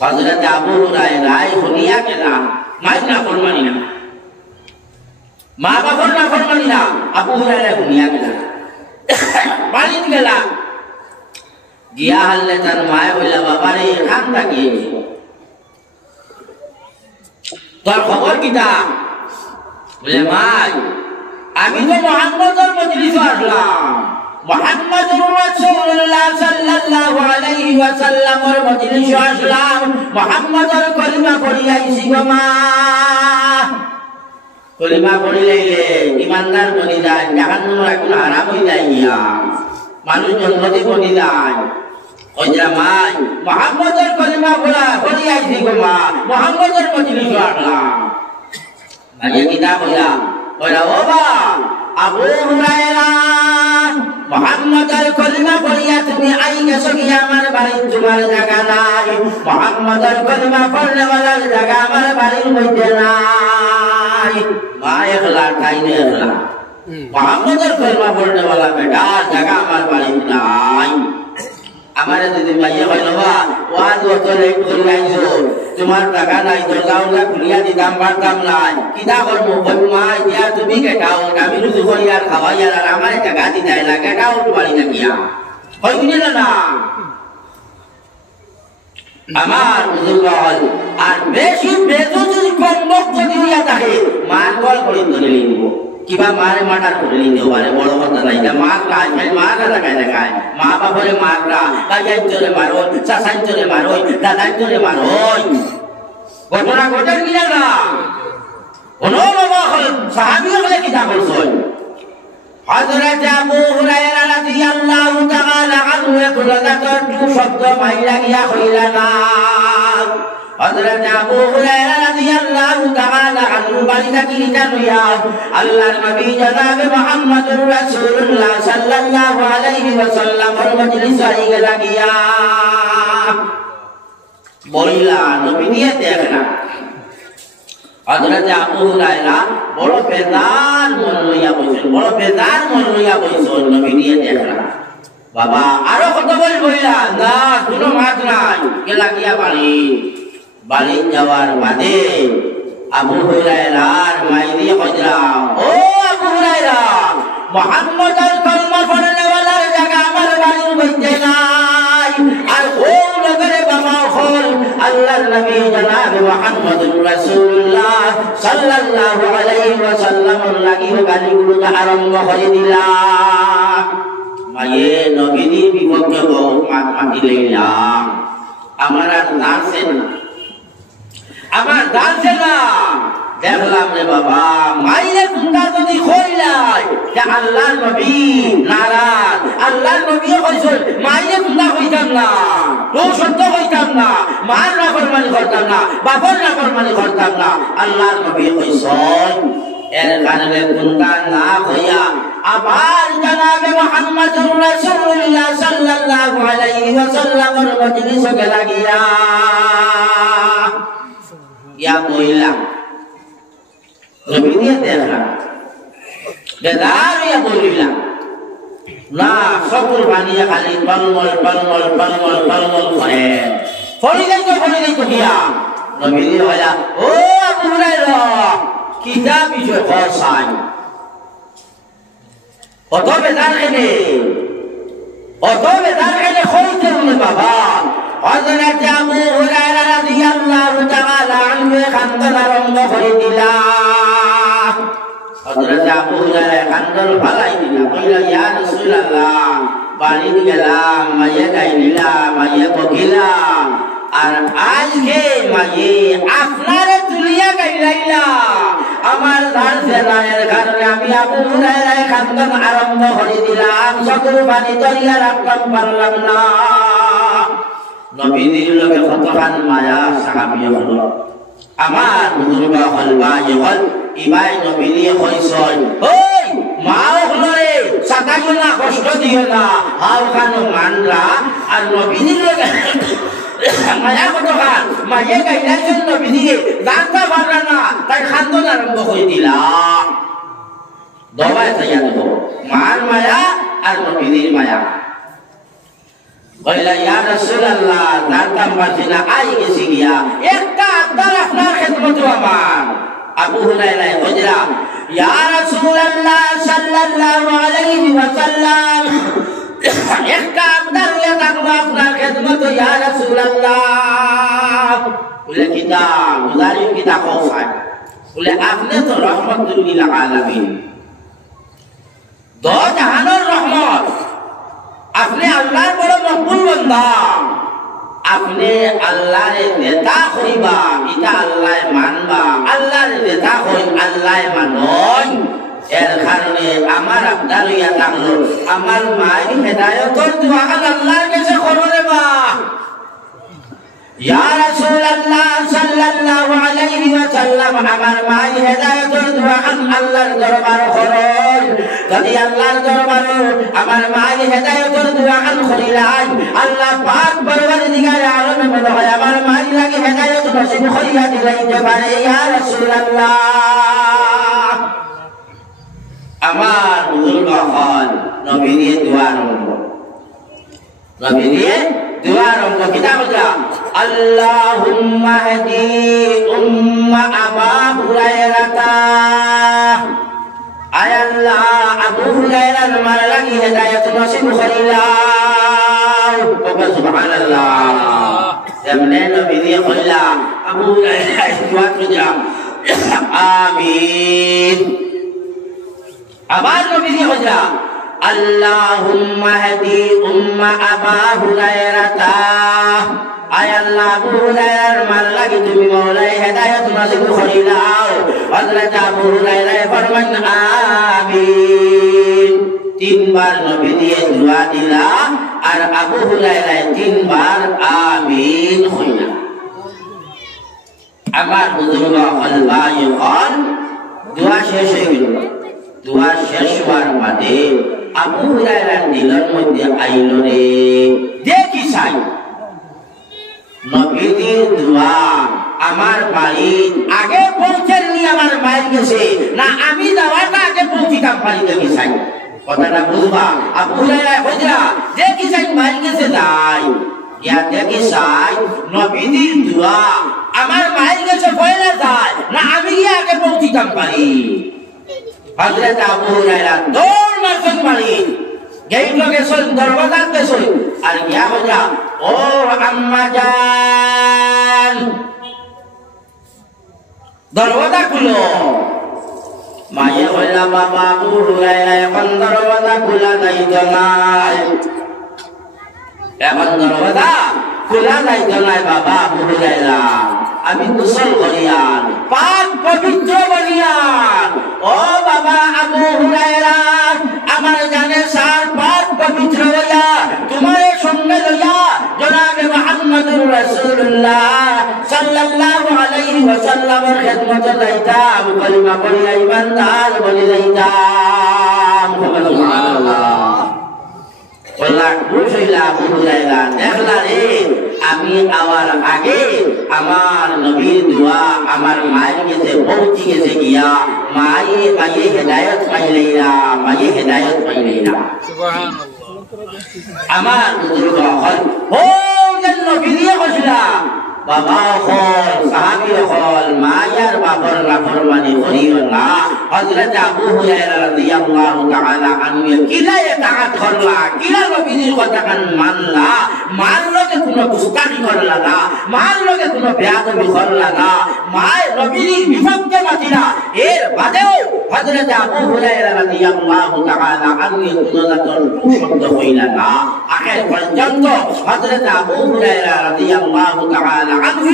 হযরত আবু হুরায়রা শুনিয়া গেলা মাই না ফরমানি না মা বাবার না ফরমানি না আবু হুরায়রা শুনিয়া গেলা বাড়িত গেলা গিয়া হাল্লে তার মায়ে বললা বাবারে এখান থাকি তোর খবর কিটা বলে মাই আমি তো মুহাম্মদের মজলিসে আসলাম মুহাম্মদুর রাসূলুল্লাহ সাল্লাল্লাহু আলাইহি ওয়াসাল্লামের মজলিসে আসলাম মুহাম্মদের কলিমা পড়িয়াইছি গো মা কলিমা পড়িলে ইমানদার বনি যায় জাহান্নামে কোন হারাম হই যায় গিয়া মানুষ জান্নাতে বনি যায় ওইটা মাই মুহাম্মদের কলিমা পড়িয়াইছি গো মা মুহাম্মদের মজলিসে আসলাম আগে কিতা কইলা ওরা বাবা আবু হুরায়রা মুহাম্মদের কলিমা পড়িয়া তুমি আই গেছো কি আমার বাড়ির তোমার জায়গা নাই মুহাম্মদের কলিমা পড়লে ওয়ালার জায়গা আমার বাড়ির মধ্যে নাই মা একলা খাইনে একলা মুহাম্মদের কলিমা পড়লে ওয়ালা বেটা জায়গা আমার বাড়ির নাই আমারে যদি মাইয়া কইলো বা ওয়াজ অত লেট করে আইছো তোমার টাকা নাই দরজাওলা খুলিয়া দিতাম পারতাম না কিতা করবো বল মা ইয়া তুমি কেটাও আমি রুজু করি আর খাওয়াই আর আমার টাকা দিতে লাগে কেটাও বাড়ি না গিয়া কই দিলে না আমার বুজুর্গ হল আর বেশি বেজুজুর কর্মক যদি হইয়া থাকে মান কল করে ধরে নিব কিবা মারে মাটার করে নিতে পারে বড় কথা নাই মার কাজ মারা লাগাই লাগায় মা বাপরে মাররা গাইয়ার জোরে মারো চাষার জোরে মারো দাদার জোরে মারো ঘটনা ঘটেন কিনা না কোনো বাবা হল সাহাবী হলে কিতা করছেন হযরত আবু হুরায়রা রাদিয়াল্লাহু তাআলা আনহু একলাতার দু শব্দ মাইলা গিয়া কইলা না হযরত আবু হুরায়রা রাদিয়াল্লাহু তাআলা আনহু বাড়িটা কি জানিয়া আল্লাহর নবী জনাবে মুহাম্মদুর রাসূলুল্লাহ সাল্লাল্লাহু আলাইহি ওয়াসাল্লামের মজলিসে আইগা লাগিয়া বলিলা নবী নিয়ে দেখনা হযরত আবু হুরায়রা বড় বেজার মন লইয়া বইছেন বড় বেজার মন লইয়া বইছেন নবী নিয়ে দেখনা বাবা আরো কত বলিলা না কোনো মাত নাই গেলা গিয়া বাড়ি যাওয়ার বাদে আবু হুরায়রার মাইদি কইরা ও আবু হুরায়রা মুহাম্মদের কলমা পড়নে ওয়ালার জায়গা আমার বাড়ির মধ্যে নাই আর ও নগরে বাবা হল আল্লাহর নবী জনাব মুহাম্মদুর রাসূলুল্লাহ সাল্লাল্লাহু আলাইহি ওয়াসাল্লামের লাগি গালিগুলো আরম্ভ করে দিলা মায়ে নবীর বিপক্ষে বহুত মাতি লইলাম আমার আর নাছে না আমার দাঁড়ছে না দেখলাম রে বাবা মাইরে কুন্ডা যদি কইলাই যে আল্লাহর নবী নারাজ আল্লাহর নবী কইছেন মাইরে কুন্ডা কইতাম না তো সত্য কইতাম না মার না ফরমানি করতাম না বাপর না ফরমানি করতাম না আল্লাহর নবী কইছেন এর কারণে কুন্ডা না কইয়া আবার জনাবে মুহাম্মদুর রাসূলুল্লাহ সাল্লাল্লাহু আলাইহি ওয়াসাল্লামের মজলিসে গেলা গিয়া ইয়া বইলা নবী দিয়ে দেখলা বেদার ইয়া বইলা না সকল বানিয়া খালি টলমল টলমল টলমল টলমল করে ফড়ি যাইতো গিয়া নবী দিয়ে বলা ও আবু হুরায়রা কিতা বিষয় ফসাই অত বেদার খেলে কইতে বলে বাবা হযরত আবু হুরায়রা রাদিয়াল্লাহু তাআলা আনহু খান্দন আরম্ভ করে দিলা হযরত আবু হুরায়রা খান্দন ফালাই দিলা কইলা ইয়া রাসূলুল্লাহ বাড়ি গেলাম মাইয়া গাইলাম মাইয়া বকিলাম আর আজকে মাইয়ে আপনারে তুলিয়া গাইলাইলা আমার দাঁড়ছে না এর কারণে আমি আবু হুরায়রা খান্দন আরম্ভ করে দিলাম সকল পানি তরিয়া রাখতাম পারলাম না নবীর লগে কতখান মায়া সাহাবী হলো আমার বুজুর্গ হল ভাই হল ইবাই নবীরে কইছয় ওই মা হলরে সাকাইও না কষ্ট দিও না হাও খানো মানরা আর নবীর লগে মায়া কতখান মায়ে গাইলাইছেন নবীরে জানতা পারলা না তাই খান্দন আরম্ভ করে দিলা দবাই তাইয়া দেব মার মায়া আর নবীর মায়া কইলা ইয়া রাসূলুল্লাহ জানতাম পারছিনা আই গেছি গিয়া একটা আদার আপনার খিদমত আমার আবু হুরায়রা হযরা ইয়া রাসূলুল্লাহ সাল্লাল্লাহু আলাইহি ওয়াসাল্লাম একটা আদার ইয়া তাকবা আপনার খিদমত ইয়া রাসূলুল্লাহ বলে কিতা গুজারি কিতা কোসাই বলে আপনি তো রহমাতুল লিল আলামিন দো জাহানের রহমত আপনি আল্লাহর বড় মকবুল বান্দা আপনি আল্লাহর নেতা হইবা এটা আল্লাহ মানবা আল্লাহর নেতা হই আল্লাহ মানন এর কারণে আমার আপনার ইয়া থাকলো আমার মায়ের হেদায়েতের দোয়া আল্লাহর কাছে করবে বা ইয়া রাসূলুল্লাহ সাল্লাল্লাহু আলাইহি ওয়াসাল্লাম আমার মায়ের হেদায়েতের দোয়া আল্লাহর দরবারে করুন যদি আল্লাহর দরবারে আমার মায়ের হেদায়েতের দোয়া করিলাই আল্লাহ পাক পরওয়ারদিগার আলম বলে আমার মায়ের লাগি হেদায়েত নসিব করিয়া দিলাইতে পারে ইয়া রাসূলুল্লাহ আমার বুজুর্গ হল নবী দিয়ে দোয়া রঙ্গ নবী দিয়ে দোয়া রঙ্গ কিতাব আল্লাহুম্মা হাদি উম্মা আবা হুরায়রাতা আয় আল্লাহ আবু হুরায়রার মার লাগি হেদায়েত নসিব করিলাও সুবহানাল্লাহ যেমনে নবী দিয়ে কইলা আবু হুরায়রা দোয়া কইলা আমিন আবার নবী দিয়ে কইলা আল্লাহুম্মা হাদি উম্মা আবা হুরায়রাতা আয় আল্লাহ আবু হুরায়রার মার লাগি তুমি মওলাই হেদায়েত নসিব করিলাও হযরত আবু হুরায়রা ফরমান আমিন তিনবার নবী দিয়ে দোয়া দিলা আর আবু হুরায়রা তিনবার আমিন কইলা আমার বুজুর্গ আল্লাহ ইকন দোয়া শেষ হয়ে গেল দোয়া শেষ হওয়ার বাদে আবু হুরায়রার দিলের মধ্যে আইল রে দেখি চাই নবীর দোয়া আমার বাড়ি আগে পৌঁছেননি আমার মায়ের গেছে না আমি যাওয়াটা আগে পৌঁছিতাম বাড়িতে কি চাই কথাটা বুঝবা আবু হুরায়রা হযরা দেখি চাই মায়ের গেছে যাই ইয়া দেখি চাই নবীর দোয়া আমার মায়ের গেছে পয়লা যায় না আমি গিয়ে আগে পৌঁছিতাম পারি হযরত আবু হুরায়রা দৌড় মারছেন বাড়ি গেট লগে সই দরওয়াজা গেছে আর ইয়া হযরা ও আম্মা জান দরওয়াজা খুলো মায়ে কইলা বাবা আবু হুরায়রা এখন দরওয়াজা খোলা যাইতো না এখন দরওয়াজা খোলা যাইতো না বাবা আবু হুরায়রা আমি গোসল করিয়ান পাক পবিত্র বলিয়ান ও বাবা আবু হুরায়রা আমার জানে সার পাক পবিত্র হইয়া তোমার সঙ্গে লইয়া জনাবে মুহাম্মদুর রাসূলুল্লাহ সাল্লাল্লাহু আলাইহি ওয়াসাল্লামের খিদমতে যাইতাম কলিমা পড়িয়া ইমানদার বলি যাইতাম সুবহানাল্লাহ বললা বুঝইলা আবু হুরায়রা দেখলা রে আমি আওয়ার আগে আমার নবীর দোয়া আমার মায়ের কাছে পৌঁছে গেছে গিয়া মায়ে হেদায়েত পাইলেনা মায়ে হেদায়েত পাইলেনা সুবহানাল্লাহ আমার বুজুর্গ হল ও যেন নবী দিয়ে কইলা বাবা হল সাহাবী হল মায়ার বাবার নাফরমানি করিও না হযরত আবু হুরায়রা রাদিয়াল্লাহু তাআলা আনহু কিলা ইতাআত করলা কিলা নবীর কথা কান মানলা মানলকে কোনো গুস্তাখি করলা না মানলকে কোনো বেয়াদবি করলা না মায় নবীর বিপক্ষে মাতিলা এর বাদেও হযরত আবু হুরায়রা রাদিয়াল্লাহু তাআলা আনহু কোনজাতর শব্দ হইলা না আখের পর্যন্ত হযরত আবু হুরায়রা রাদিয়াল্লাহু তাআলা আনহু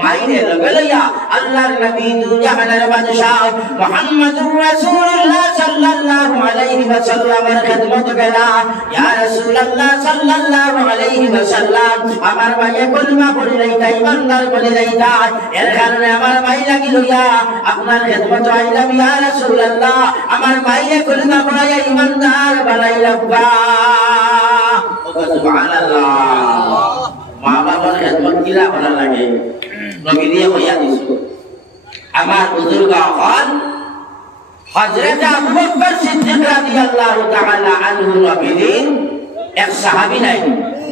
মাইরে লইয়া আল্লাহর নবী দুজাহানের বাদশাহ মুহাম্মদুর রাসূলুল্লাহ সাল্লাল্লাহু আলাইহি ওয়াসাল্লামের খিদমত বেলা ইয়া রাসূলুল্লাহ সাল্লাল্লাহু আলাইহি ওয়াসাল্লাম আমার ভাইয়ে কলিমা পড়ে যাইতা ইমানদার বলে যাইতা এর কারণে আমার ভাই লাগি লইয়া আপনার খিদমত আইলাম ইয়া রাসূলুল্লাহ আমার ভাইয়ে কলিমা পড়াইয়া ইমানদার বানাইলাম সুবহানাল্লাহ মা বাবার খিদমত কিলা করা লাগে নবী দিয়ে কইয়া দিছো আমার বুজুর্গ হল হযরত আবু বকর সিদ্দিক রাদিয়াল্লাহু তাআলা আনহু নবীর এক সাহাবী নাই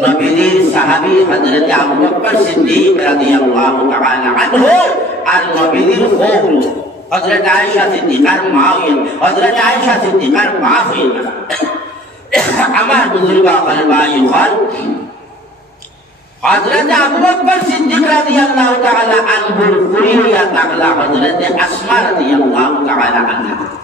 নবীর সাহাবী হযরত আবু বকর সিদ্দিক রাদিয়াল্লাহু তাআলা আনহু আর নবীর বউ হযরত আয়েশা সিদ্দিকার মা হইলেন হযরত আয়েশা সিদ্দিকার মা হইলেন আমার বুজুর্গ ভাই হল হযরত আবু বকর সিদ্দিক রাদিয়াল্লাহু তাআলা আনহুর কুরিয়া তাআলা হযরত আসমা রাদিয়াল্লাহু তাআলা আনহা